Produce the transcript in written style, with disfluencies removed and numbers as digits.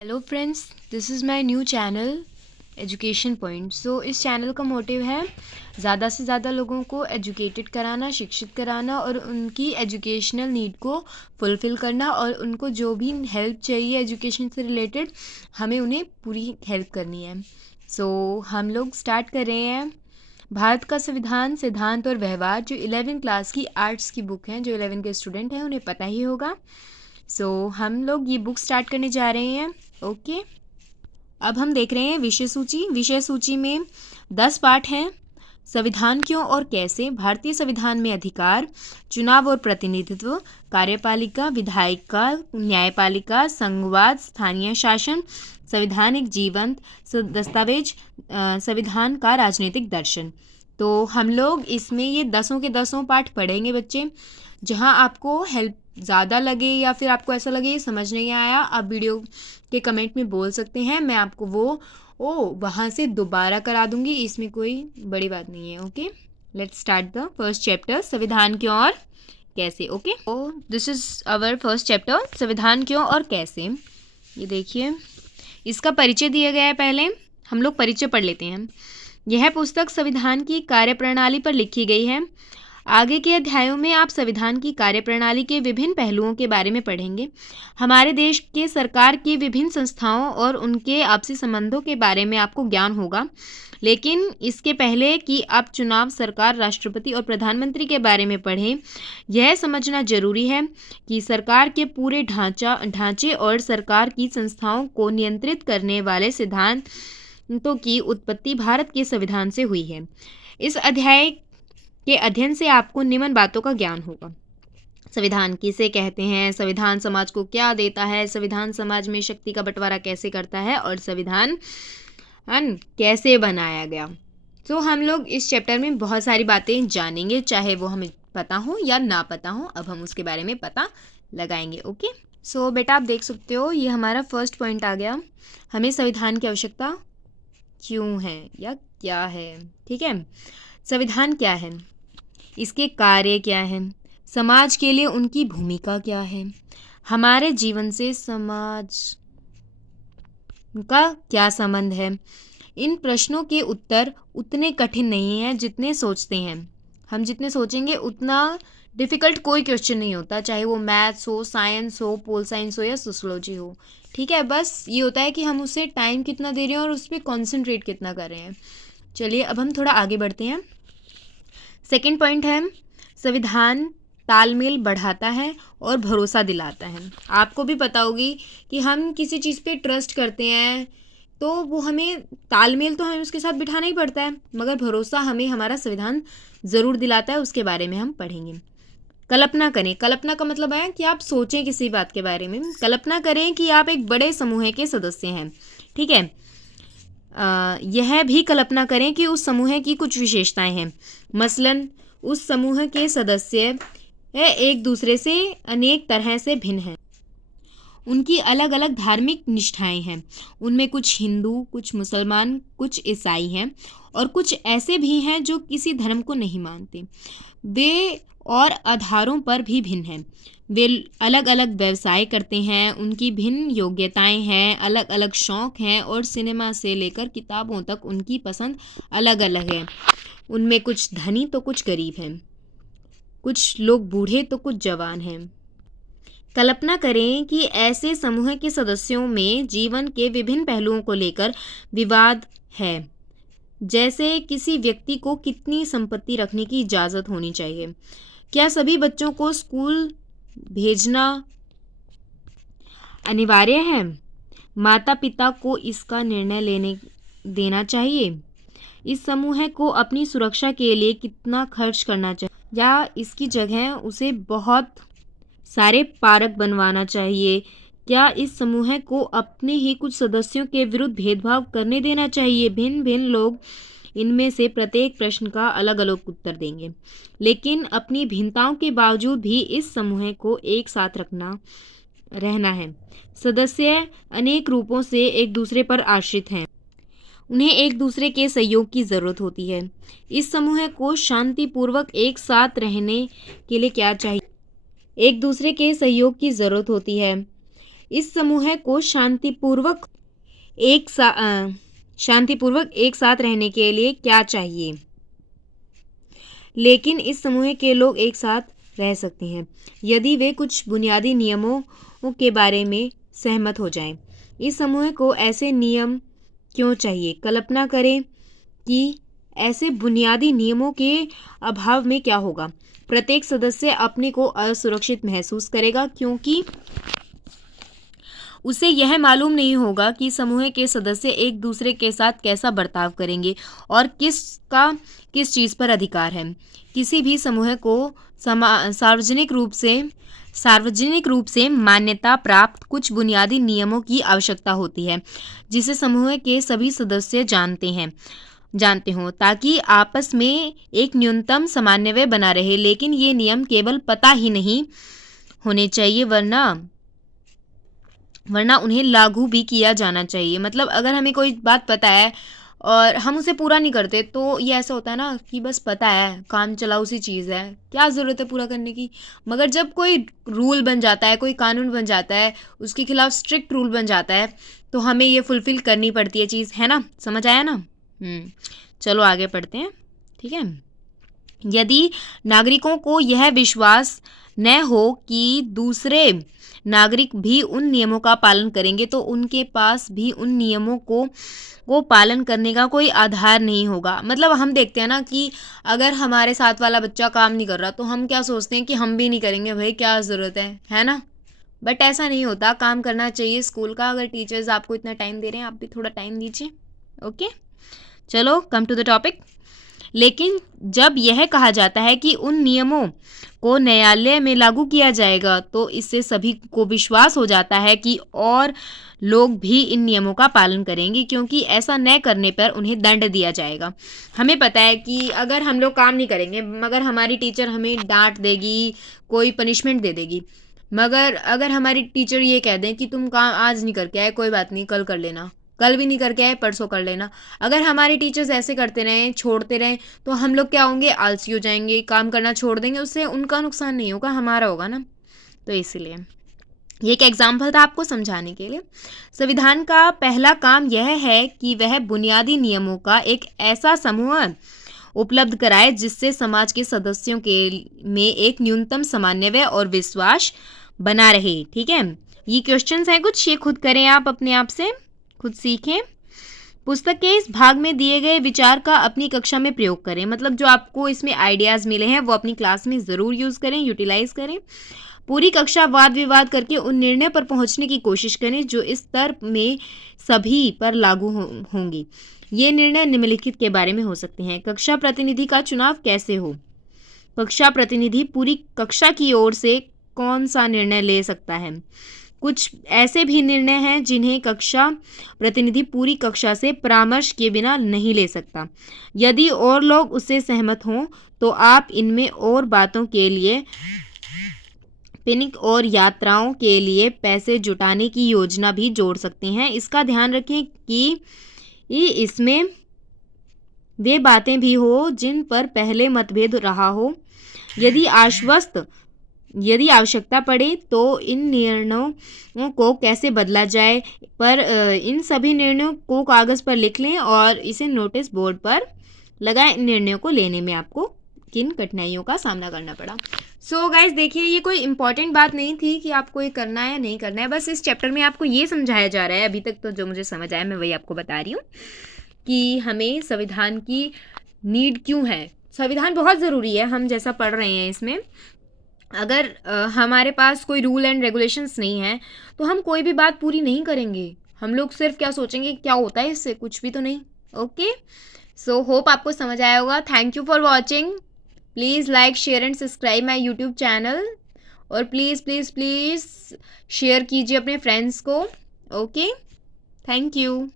Hello friends, this is my new channel education point. So इस channel का motive है ज़्यादा से ज़्यादा लोगों को एजुकेटेड कराना, शिक्षित कराना और उनकी एजुकेशनल नीड को फुलफ़िल करना, और उनको जो भी हेल्प चाहिए एजुकेशन से रिलेटेड हमें उन्हें पूरी हेल्प करनी है। सो हम लोग स्टार्ट कर रहे हैं भारत का संविधान, सिद्धांत और व्यवहार, जो 11वीं क्लास की आर्ट्स की बुक है। जो 11 के स्टूडेंट हैं उन्हें पता ही होगा। हम लोग ये बुक स्टार्ट करने जा रहे हैं। ओके, अब हम देख रहे हैं विषय सूची। विषय सूची में 10 पाठ हैं। संविधान क्यों और कैसे, भारतीय संविधान में अधिकार, चुनाव और प्रतिनिधित्व, कार्यपालिका, विधायिका, न्यायपालिका, संघवाद, स्थानीय शासन, संविधान एक जीवंत दस्तावेज, संविधान का राजनीतिक दर्शन। तो हम लोग इसमें ये 10 के 10 पाठ पढ़ेंगे बच्चे। जहाँ आपको हेल्प ज़्यादा लगे या फिर आपको ऐसा लगे ये समझ नहीं आया, आप वीडियो के कमेंट में बोल सकते हैं। मैं आपको वहाँ से दोबारा करा दूंगी, इसमें कोई बड़ी बात नहीं है। Okay, let's start the first chapter, संविधान क्यों और कैसे। Okay, this is our first chapter, संविधान क्यों और कैसे। ये देखिए, इसका परिचय दिया गया है। पहले हम लोग परिचय पढ़ लेते हैं। यह पुस्तक संविधान की कार्यप्रणाली पर लिखी गई है। आगे के अध्यायों में आप संविधान की कार्यप्रणाली के विभिन्न पहलुओं के बारे में पढ़ेंगे। हमारे देश के सरकार की विभिन्न संस्थाओं और उनके आपसी संबंधों के बारे में आपको ज्ञान होगा। लेकिन इसके पहले कि आप चुनाव, सरकार, राष्ट्रपति और प्रधानमंत्री के बारे में पढ़ें, यह समझना जरूरी है कि सरकार के पूरे ढांचे और सरकार की संस्थाओं को नियंत्रित करने वाले सिद्धांतों की उत्पत्ति भारत के संविधान से हुई है। इस अध्याय के अध्ययन से आपको निम्न बातों का ज्ञान होगा। संविधान किसे कहते हैं, संविधान समाज को क्या देता है, संविधान समाज में शक्ति का बंटवारा कैसे करता है, और संविधान कैसे बनाया गया। तो हम लोग इस चैप्टर में बहुत सारी बातें जानेंगे, चाहे वो हमें पता हो या ना पता हो। अब हम उसके बारे में पता लगाएंगे। ओके, सो बेटा आप देख सकते हो, ये हमारा फर्स्ट पॉइंट आ गया। हमें संविधान की आवश्यकता क्यों है या क्या है। ठीक है, संविधान क्या है, इसके कार्य क्या हैं, समाज के लिए उनकी भूमिका क्या है, हमारे जीवन से समाज का क्या संबंध है। इन प्रश्नों के उत्तर उतने कठिन नहीं हैं जितने सोचते हैं। हम जितने सोचेंगे उतना डिफ़िकल्ट कोई क्वेश्चन नहीं होता, चाहे वो मैथ्स हो, साइंस हो, पोल साइंस हो या सोशोलॉजी हो। ठीक है, बस ये होता है कि हम उसे टाइम कितना दे रहे हैं और उस पर कॉन्सेंट्रेट कितना कर रहे हैं। चलिए अब हम थोड़ा आगे बढ़ते हैं। सेकेंड पॉइंट है, संविधान तालमेल बढ़ाता है और भरोसा दिलाता है। आपको भी पता होगी कि हम किसी चीज़ पे ट्रस्ट करते हैं तो वो हमें तालमेल तो हमें उसके साथ बिठाना ही पड़ता है, मगर भरोसा हमें हमारा संविधान ज़रूर दिलाता है। उसके बारे में हम पढ़ेंगे। कल्पना करें, कल्पना का मतलब है कि आप सोचें किसी बात के बारे में। कल्पना करें कि आप एक बड़े समूह के सदस्य हैं। ठीक है, यह भी कल्पना करें कि उस समूह की कुछ विशेषताएं हैं। मसलन उस समूह के सदस्य एक दूसरे से अनेक तरह से भिन्न हैं। उनकी अलग अलग धार्मिक निष्ठाएं हैं। उनमें कुछ हिंदू, कुछ मुसलमान, कुछ ईसाई हैं, और कुछ ऐसे भी हैं जो किसी धर्म को नहीं मानते। वे और आधारों पर भी भिन्न हैं। वे अलग अलग व्यवसाय करते हैं, उनकी भिन्न योग्यताएं हैं, अलग अलग शौक हैं, और सिनेमा से लेकर किताबों तक उनकी पसंद अलग अलग है। उनमें कुछ धनी तो कुछ गरीब हैं, कुछ लोग बूढ़े तो कुछ जवान हैं। कल्पना करें कि ऐसे समूह के सदस्यों में जीवन के विभिन्न पहलुओं को लेकर विवाद है, जैसे किसी व्यक्ति को कितनी संपत्ति रखने की इजाज़त होनी चाहिए, क्या सभी बच्चों को स्कूल भेजना अनिवार्य है, माता पिता को इसका निर्णय लेने देना चाहिए, इस समूह को अपनी सुरक्षा के लिए कितना खर्च करना चाहिए, या इसकी जगह उसे बहुत सारे पार्क बनवाना चाहिए, क्या इस समूह को अपने ही कुछ सदस्यों के विरुद्ध भेदभाव करने देना चाहिए। भिन्न भिन्न लोग इनमें से प्रत्येक प्रश्न का अलग अलग उत्तर देंगे, लेकिन अपनी भिन्नताओं के बावजूद भी इस समूह को एक साथ रहना है। सदस्य अनेक रूपों से एक दूसरे पर आश्रित हैं, उन्हें एक दूसरे के सहयोग की ज़रूरत होती है। इस समूह को शांतिपूर्वक एक साथ रहने के लिए क्या चाहिए, एक दूसरे के सहयोग की ज़रूरत होती है। इस समूह को शांतिपूर्वक एक साथ रहने के लिए क्या चाहिए? लेकिन इस समूह के लोग एक साथ रह सकते हैं यदि वे कुछ बुनियादी नियमों के बारे में सहमत हो जाएं। इस समूह को ऐसे नियम क्यों चाहिए? कल्पना करें कि ऐसे बुनियादी नियमों के अभाव में क्या होगा। प्रत्येक सदस्य अपने को असुरक्षित महसूस करेगा क्योंकि उसे यह मालूम नहीं होगा कि समूह के सदस्य एक दूसरे के साथ कैसा बर्ताव करेंगे और किसका किस चीज़ पर अधिकार है। किसी भी समूह को सार्वजनिक रूप से मान्यता प्राप्त कुछ बुनियादी नियमों की आवश्यकता होती है जिसे समूह के सभी सदस्य जानते हों ताकि आपस में एक न्यूनतम समन्वय बना रहे। लेकिन ये नियम केवल पता ही नहीं होने चाहिए वरना उन्हें लागू भी किया जाना चाहिए। मतलब अगर हमें कोई बात पता है और हम उसे पूरा नहीं करते तो ये ऐसा होता है ना कि बस पता है, काम चलाऊ सी चीज़ है, क्या ज़रूरत है पूरा करने की। मगर जब कोई रूल बन जाता है, कोई कानून बन जाता है, उसके खिलाफ स्ट्रिक्ट रूल बन जाता है तो हमें ये फुलफ़िल करनी पड़ती है चीज़, है ना? समझ आया ना? चलो आगे पढ़ते हैं, ठीक है? यदि नागरिकों को यह विश्वास न हो कि दूसरे नागरिक भी उन नियमों का पालन करेंगे तो उनके पास भी उन नियमों को पालन करने का कोई आधार नहीं होगा। मतलब हम देखते हैं ना कि अगर हमारे साथ वाला बच्चा काम नहीं कर रहा तो हम क्या सोचते हैं कि हम भी नहीं करेंगे, भाई क्या ज़रूरत है ना? बट ऐसा नहीं होता, काम करना चाहिए स्कूल का। अगर टीचर्स आपको इतना टाइम दे रहे हैं आप भी थोड़ा टाइम दीजिए। ओके, चलो कम टू द टॉपिक। लेकिन जब यह कहा जाता है कि उन नियमों को न्यायालय में लागू किया जाएगा तो इससे सभी को विश्वास हो जाता है कि और लोग भी इन नियमों का पालन करेंगे क्योंकि ऐसा न करने पर उन्हें दंड दिया जाएगा। हमें पता है कि अगर हम लोग काम नहीं करेंगे मगर हमारी टीचर हमें डांट देगी, कोई पनिशमेंट दे देगी। मगर अगर हमारी टीचर ये कह दें कि तुम काम आज नहीं करके आए, कोई बात नहीं, कल कर लेना, कल भी नहीं करके आए परसों कर लेना। अगर हमारे टीचर्स ऐसे करते रहें, छोड़ते रहें तो हम लोग क्या होंगे, आलसी हो जाएंगे, काम करना छोड़ देंगे। उससे उनका नुकसान नहीं होगा, हमारा होगा ना। तो इसलिए ये एक एग्जाम्पल था आपको समझाने के लिए। संविधान का पहला काम यह है कि वह बुनियादी नियमों का एक ऐसा समूह उपलब्ध कराए जिससे समाज के सदस्यों के में एक न्यूनतम समन्वय और विश्वास बना रहे। ठीक है, ये क्वेश्चंस हैं कुछ, ये खुद करें आप अपने आप से, खुद सीखें। पुस्तक के इस भाग में दिए गए विचार का अपनी कक्षा में प्रयोग करें। मतलब जो आपको इसमें आइडियाज़ मिले हैं वो अपनी क्लास में ज़रूर यूज़ करें, यूटिलाइज करें। पूरी कक्षा वाद विवाद करके उन निर्णय पर पहुंचने की कोशिश करें जो इस स्तर में सभी पर लागू होंगी। ये निर्णय निम्नलिखित के बारे में हो सकते हैं। कक्षा प्रतिनिधि का चुनाव कैसे हो? कक्षा प्रतिनिधि पूरी कक्षा की ओर से कौन सा निर्णय ले सकता है? कुछ ऐसे भी निर्णय हैं जिन्हें कक्षा प्रतिनिधि पूरी कक्षा से परामर्श किए बिना नहीं ले सकता। यदि और लोग उससे सहमत हों तो आप इनमें और बातों के लिए, पिकनिक और यात्राओं के लिए पैसे जुटाने की योजना भी जोड़ सकते हैं। इसका ध्यान रखें कि इसमें वे बातें भी हो जिन पर पहले मतभेद रहा हो। यदि आवश्यकता पड़े तो इन निर्णयों को कैसे बदला जाए पर इन सभी निर्णयों को कागज़ पर लिख लें और इसे नोटिस बोर्ड पर लगाएं। इन निर्णयों को लेने में आपको किन कठिनाइयों का सामना करना पड़ा। सो गाइज देखिए, ये कोई इम्पॉर्टेंट बात नहीं थी कि आपको ये करना है या नहीं करना है। बस इस चैप्टर में आपको ये समझाया जा रहा है, अभी तक तो जो मुझे समझ आया मैं वही आपको बता रही हूँ कि हमें संविधान की नीड क्यों है। संविधान बहुत ज़रूरी है, हम जैसा पढ़ रहे हैं इसमें। अगर हमारे पास कोई रूल एंड रेगुलेशंस नहीं है तो हम कोई भी बात पूरी नहीं करेंगे। हम लोग सिर्फ क्या सोचेंगे, क्या होता है इससे, कुछ भी तो नहीं। ओके, सो होप आपको समझ आया होगा। Thank you for watching. Please like, share and subscribe my YouTube channel और प्लीज़ प्लीज़ प्लीज़ शेयर कीजिए अपने फ्रेंड्स को। Okay, thank you.